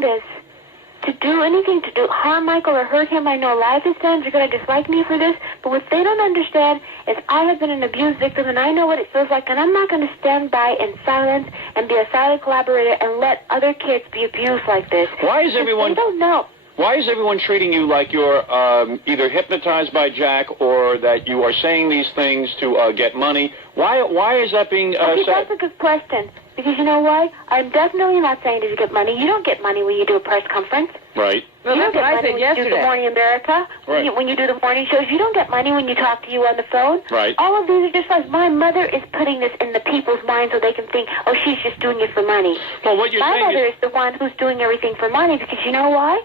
doing this to do anything to harm Michael or hurt him. I know a lot of his friends are going to dislike me for this, but what they don't understand is I have been an abused victim, and I know what it feels like, and I'm not going to stand by in silence and be a silent collaborator and let other kids be abused like this. Why is everyone... They don't know. Why is everyone treating you like you're either hypnotized by Jack or that you are saying these things to get money? Why is that being said? That's a good question. Because you know why? I'm definitely not saying to get money. You don't get money when you do a press conference. Right. Well, you don't get money when you do the Morning America. Right. When you do the morning shows. You don't get money when you talk to you on the phone. Right. All of these are just like, my mother is putting this in the people's minds so they can think, oh, she's just doing it for money. Well, what you're saying my mother is the one who's doing everything for money, because you know why?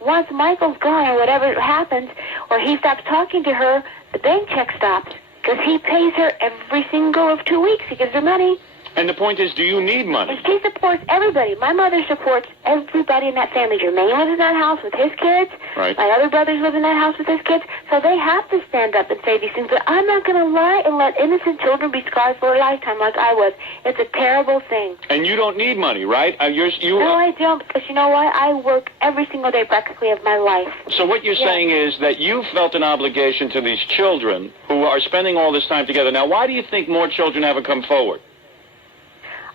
Once Michael's gone or whatever happens, or he stops talking to her, the bank check stops. Because he pays her every single of 2 weeks. He gives her money. And the point is, do you need money? And she supports everybody. My mother supports everybody in that family. Jermaine lives in that house with his kids. Right. My other brothers live in that house with his kids. So they have to stand up and say these things. But I'm not going to lie and let innocent children be scarred for a lifetime like I was. It's a terrible thing. And you don't need money, right? No, I don't, because you know why? I work every single day practically of my life. So what you're saying is that you felt an obligation to these children who are spending all this time together. Now, why do you think more children haven't come forward?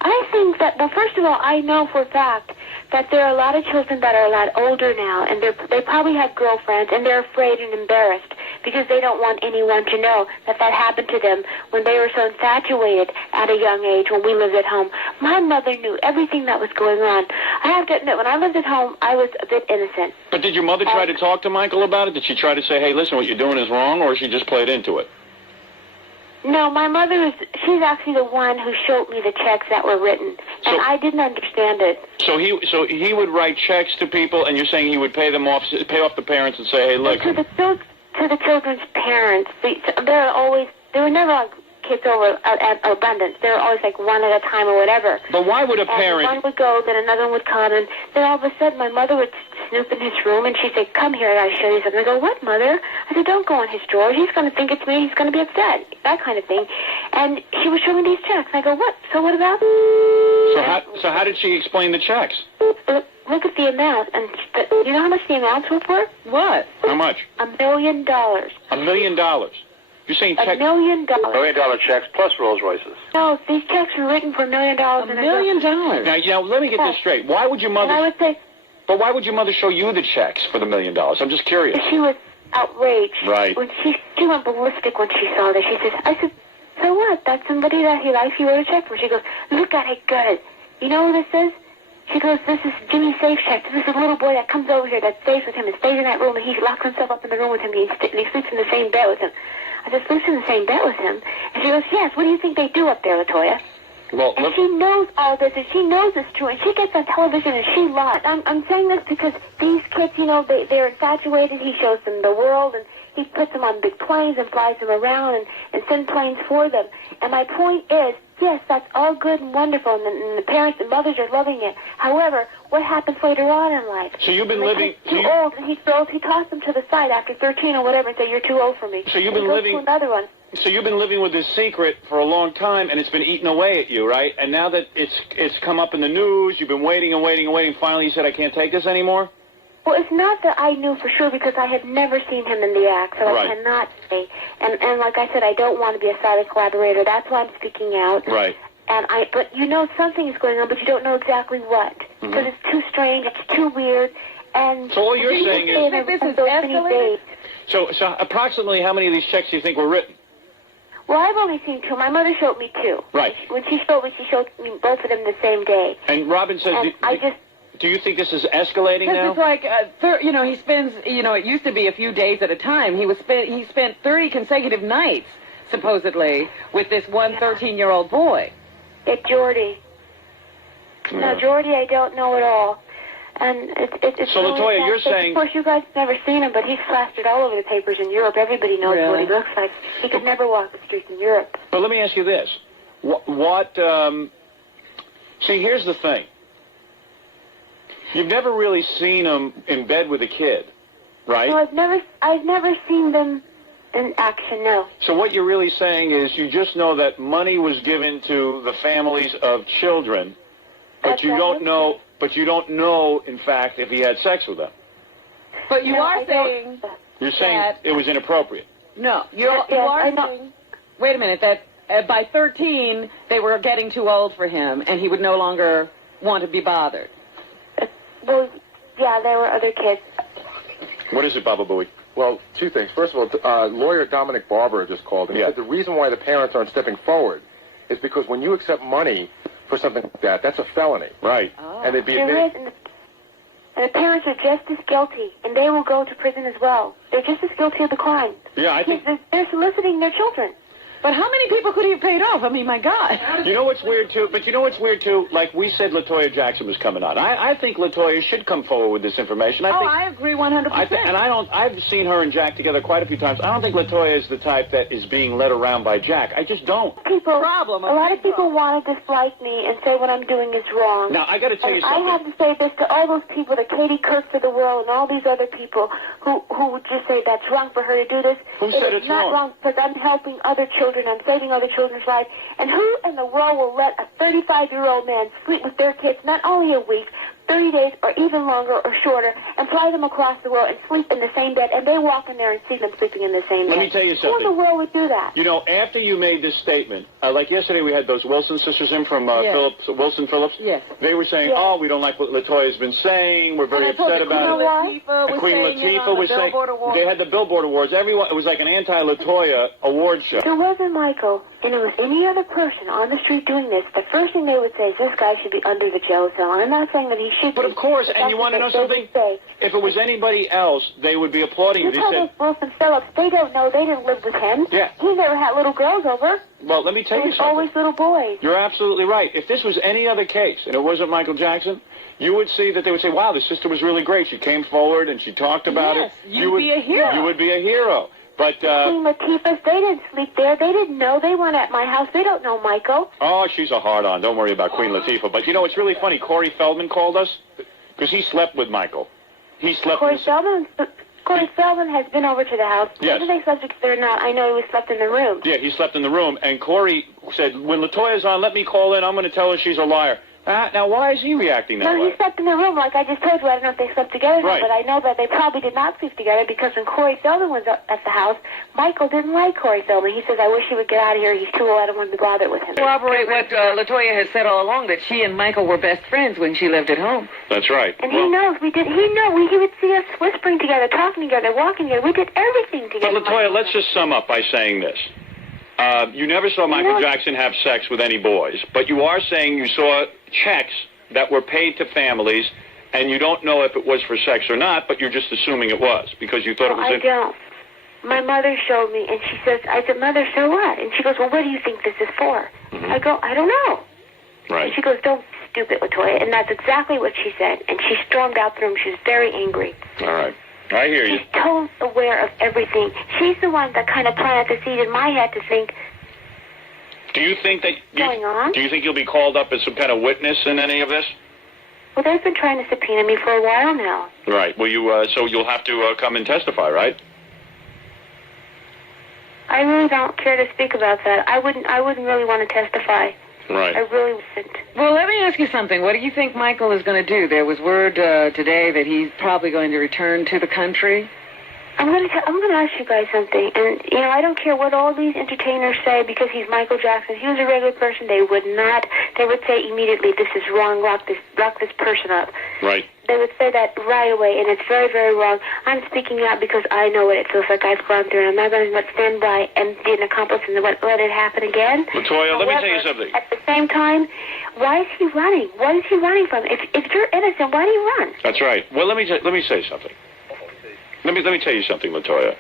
I think that, well, first of all, I know for a fact that there are a lot of children that are a lot older now, and they probably have girlfriends, and they're afraid and embarrassed because they don't want anyone to know that happened to them when they were so infatuated at a young age when we lived at home. My mother knew everything that was going on. I have to admit, when I lived at home, I was a bit innocent. But did your mother try to talk to Michael about it? Did she try to say, hey, listen, what you're doing is wrong, or she just played into it? No, my mother she's actually the one who showed me the checks that were written, and I didn't understand it. So he would write checks to people, and you're saying he would pay off the parents and say, hey, look. To the children's parents, they were never like kids over at abundance. They were always like one at a time or whatever. But why would a parent... one would go, then another one would come, and then all of a sudden my mother would snoop in his room, and she'd say, come here, I gotta show you something. I go, what, Mother? I said, don't go in his drawer. He's going to think it's me. He's going to be upset. That kind of thing. And she would show me these checks. I go, what? So what about... So how did she explain the checks? Look at the amount. And you know how much the amounts were for? What? How much? $1 million. $1 million? You're saying $1 million. $1 million checks plus Rolls Royces. No, these checks were written for $1 million. $1 million? Now, let me get this straight. Why would your mother... And I would say... But why would your mother show you the checks for the $1 million? I'm just curious. She was outraged. Right. When she went ballistic when she saw this. I said, so what? That's somebody that he likes. He wrote a check for. She goes, look at it good. You know who this is? She goes, this is Jimmy Safechuck. This is a little boy that comes over here that stays with him and stays in that room, and he locks himself up in the room with him, and he sleeps in the same bed with him. I said, sleeps in the same bed with him? And she goes, yes, what do you think they do up there, LaToya? Well, and she knows all this, and she knows it's true, and she gets on television, and she lies. I'm saying this because these kids, you know, they're infatuated. He shows them the world, and he puts them on big planes and flies them around and sends planes for them. And my point is, yes, that's all good and wonderful, and the parents and mothers are loving it. However, what happens later on in life? So you've been living... Too old, and he tossed them to the side after 13 or whatever and said, you're too old for me. So you've been living... To another one. So you've been living with this secret for a long time, and it's been eating away at you, right? And now that it's come up in the news, you've been waiting and waiting and waiting. Finally, you said, I can't take this anymore? Well, it's not that I knew for sure because I had never seen him in the act, so right. I cannot say. And like I said, I don't want to be a silent collaborator. That's why I'm speaking out. Right. But you know something is going on, but you don't know exactly what. Because it's too strange, it's too weird, and... So all you're saying is... This is escalated? So approximately how many of these checks do you think were written? Well, I've only seen two. My mother showed me two. Right. When she showed me both of them the same day. And Robin says... Do you think this is escalating now? It's like, he spends, it used to be a few days at a time. He spent 30 consecutive nights, supposedly, with this one 13-year-old boy. It's Jordy. Yeah. No, Jordy, I don't know at all. And it's so, really LaToya, you're saying... Of course, you guys have never seen him, but he's plastered all over the papers in Europe. Everybody knows what he looks like. He could never walk the streets in Europe. But let me ask you this. See, here's the thing. You've never really seen him in bed with a kid, right? No, I've never seen them in action, no. So what you're really saying is you just know that money was given to the families of children, but you don't know... but you don't know, in fact, if he had sex with them. But you are saying... You're saying that it was inappropriate. No, you are saying... Wait a minute, that by 13, they were getting too old for him, and he would no longer want to be bothered. Well, yeah, there were other kids. What is it, Baba Booey? Well, two things. First of all, lawyer Dominic Barber just called and said the reason why the parents aren't stepping forward is because when you accept money for something like that, that's a felony. Right. Oh. And they'd be There is, and the parents are just as guilty, and they will go to prison as well. They're just as guilty of the crime. Yeah, I think... They're soliciting their children. But how many people could he have paid off? I mean, my God. You know what's weird, too? But you know what's weird, too? Like we said, LaToya Jackson was coming on. I think LaToya should come forward with this information. I agree 100%. I've seen her and Jack together quite a few times. I don't think LaToya is the type that is being led around by Jack. I just don't. A lot of people want to dislike me and say what I'm doing is wrong. Now, I got to tell you something. I have to say this to all those people, the Katie Courts of the world and all these other people who would just say that's wrong for her to do this. Who said it's not wrong because I'm helping other children. I'm saving other children's lives. And who in the world will let a 35-year-old man sleep with their kids not only a week, 30 days, or even longer or shorter, and fly them across the world and sleep in the same bed, and they walk in there and see them sleeping in the same bed? Let me tell you something. Who in the world would do that? You know, after you made this statement, like yesterday we had those Wilson sisters in from Wilson Phillips. Yes. They were saying, oh, we don't like what LaToya's been saying. We're very upset about it. And Queen Latifah was saying, they had the Billboard Awards. Everyone, it was like an anti-LaToya award show. If it wasn't Michael, and it was any other person on the street doing this, the first thing they would say is this guy should be under the jail cell. And I'm not saying that he should be. But of course, and you want to know something? If it was anybody else, they would be applauding you. You tell those Wilson Phillips, they don't know. They didn't live with him. Yeah. He never had little girls over. Well, let me tell you something. Always little boys. You're absolutely right. If this was any other case, and it wasn't Michael Jackson, you would see that they would say, wow, the sister was really great. She came forward and she talked about it. You would be a hero. You would be a hero. But, Queen Latifah, they didn't sleep there. They didn't know. They weren't at my house. They don't know Michael. Oh, she's a hard-on. Don't worry about Queen Latifah. But, you know, it's really funny. Corey Feldman called us because he slept with Michael. He slept Corey with... Corey Feldman has been over to the house. Yes. Whether they slept together or not, I know he slept in the room. Yeah, he slept in the room. And Corey said, when LaToya's on, let me call in. I'm going to tell her she's a liar. Now, why is he reacting that way? No, he slept in the room, like I just told you. I don't know if they slept together, right. But I know that they probably did not sleep together because when Corey Feldman was at the house, Michael didn't like Corey Feldman. He says, I wish he would get out of here. He's too old. I don't want to be bothered with him. Corroborate what LaToya has said all along, that she and Michael were best friends when she lived at home. That's right. And he knows. He would see us whispering together, talking together, walking together. We did everything together. But, LaToya, let's just sum up by saying this. You never saw Michael Jackson have sex with any boys, but you are saying you saw checks that were paid to families, and you don't know if it was for sex or not, but you're just assuming it was because you thought it was... I don't. My mother showed me, and she says, I said, Mother, so what? And she goes, well, what do you think this is for? Mm-hmm. I go, I don't know. Right. And she goes, don't be stupid, LaToya. And that's exactly what she said. And she stormed out the room. She was very angry. All right. I hear you. She's totally aware of everything. She's the one that kind of planted the seed in my head to think, do you think that... Do you think you'll be called up as some kind of witness in any of this? Well, they've been trying to subpoena me for a while now. Right. Well, so you'll have to come and testify, right? I really don't care to speak about that. I wouldn't really want to testify. Right. I really wouldn't. Well, let me ask you something. What do you think Michael is going to do? There was word today that he's probably going to return to the country. I'm going to ask you guys something, and I don't care what all these entertainers say because he's Michael Jackson. If he was a regular person, they would say immediately, this is wrong, lock this person up. Right. They would say that right away, and it's very, very wrong. I'm speaking out because I know what it feels like. I've gone through, and I'm not going to stand by and be an accomplice and let it happen again. LaToya, let me tell you something. At the same time, why is he running? What is he running from? If you're innocent, why do you run? That's right. Well, let me say something. Let me tell you something, LaToya.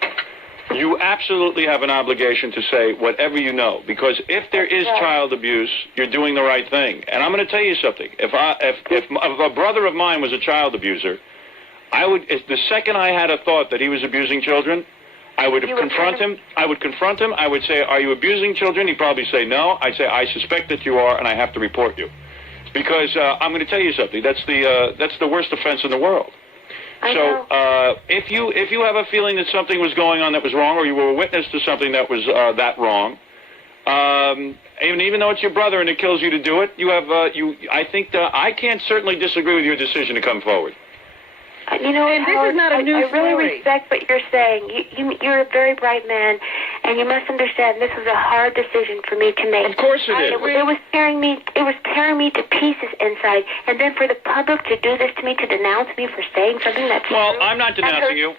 You absolutely have an obligation to say whatever you know, because if there is child abuse, you're doing the right thing. And I'm going to tell you something. If a brother of mine was a child abuser, the second I had a thought that he was abusing children, I would confront him. I would confront him. I would say, "Are you abusing children?" He'd probably say no. I'd say, "I suspect that you are, and I have to report you," because I'm going to tell you something. That's the worst offense in the world. So if you have a feeling that something was going on that was wrong, or you were a witness to something that was that wrong, even though it's your brother and it kills you to do it, you have, I think I can't certainly disagree with your decision to come forward. You know, and this Howard, is not a new I really story. respect what you're saying. You're a very bright man, and you must understand this was a hard decision for me to make. Of course it is. It was tearing me. It was tearing me to pieces inside, and then for the public to do this to me, to denounce me for saying something that's Well, true, I'm not denouncing you.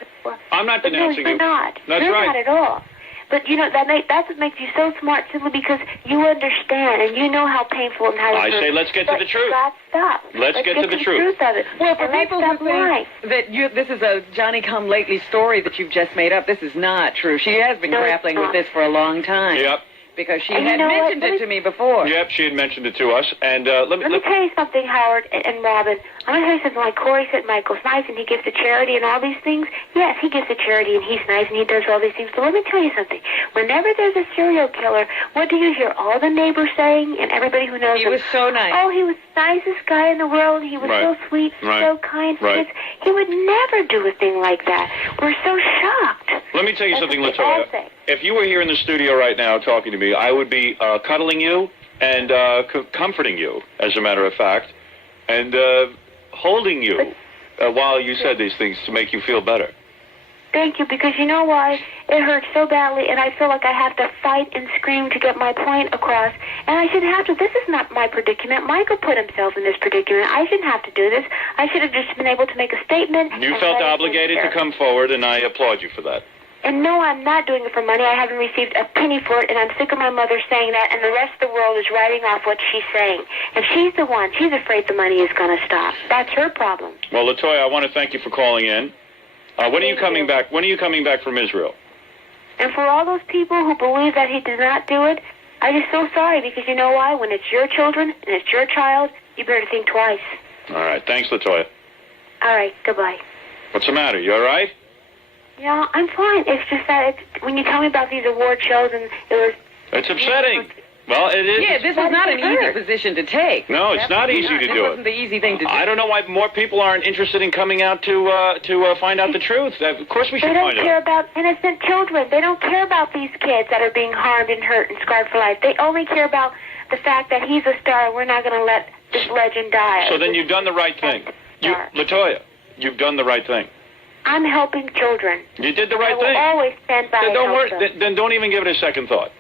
I'm not denouncing no, you. You're not. That's you're right. Not at all. But you know that's what makes you so smart, simply because you understand and you know how painful and how. I say let's get to the truth. Stop. Let's get to the truth of it. Well, for and people who think that this is a Johnny-come-lately story that you've just made up, this is not true. She has been grappling with this for a long time. Yep. Because she had mentioned it to me before. Yep, she had mentioned it to us. And let me tell you something, Howard and Robin. I'm going to tell you something. Like Corey said, Michael's nice and he gives to charity and all these things. Yes, he gives to charity and he's nice and he does all these things. But let me tell you something. Whenever there's a serial killer, what do you hear all the neighbors saying and everybody who knows He him? was so nice. Oh, he was the nicest guy in the world. He was so sweet, so kind. Right. He would never do a thing like that. We're so shocked. let me tell you something, LaToya. If you were here in the studio right now talking to me, I would be cuddling you and comforting you, as a matter of fact, and holding you while you said these things to make you feel better. Thank you, because you know why? It hurts so badly, and I feel like I have to fight and scream to get my point across, and I shouldn't have to. This is not my predicament. Michael put himself in this predicament. I shouldn't have to do this. I should have just been able to make a statement. You felt obligated to come forward, and I applaud you for that. And no, I'm not doing it for money. I haven't received a penny for it, and I'm sick of my mother saying that, and the rest of the world is writing off what she's saying. And she's the one. She's afraid the money is going to stop. That's her problem. Well, LaToya, I want to thank you for calling in. When are you coming back? When are you coming back from Israel? And for all those people who believe that he did not do it, I'm just so sorry, because you know why? When it's your children and it's your child, you better think twice. All right. Thanks, LaToya. All right. Goodbye. What's the matter? You all right? Yeah, I'm fine. It's just that when you tell me about these award shows, and it was... It's upsetting. Well, it is. Yeah, this is not an easy position to take. No, it's not easy to do it. It wasn't the easy thing to do. I don't know why more people aren't interested in coming out to find out the truth. Of course we should They don't find care out. about innocent children. They don't care about these kids that are being harmed and hurt and scarred for life. They only care about the fact that he's a star and we're not going to let this legend die. So then you've done the right thing. LaToya, you've done the right thing. I'm helping children. You did the right I will thing. always stand by Then don't and help worry. them. Then don't even give it a second thought.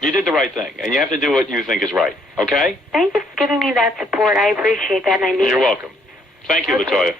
You did the right thing, and you have to do what you think is right. Okay? Thank you for giving me that support. I appreciate that, and I need it. You're welcome. Thank you, LaToya.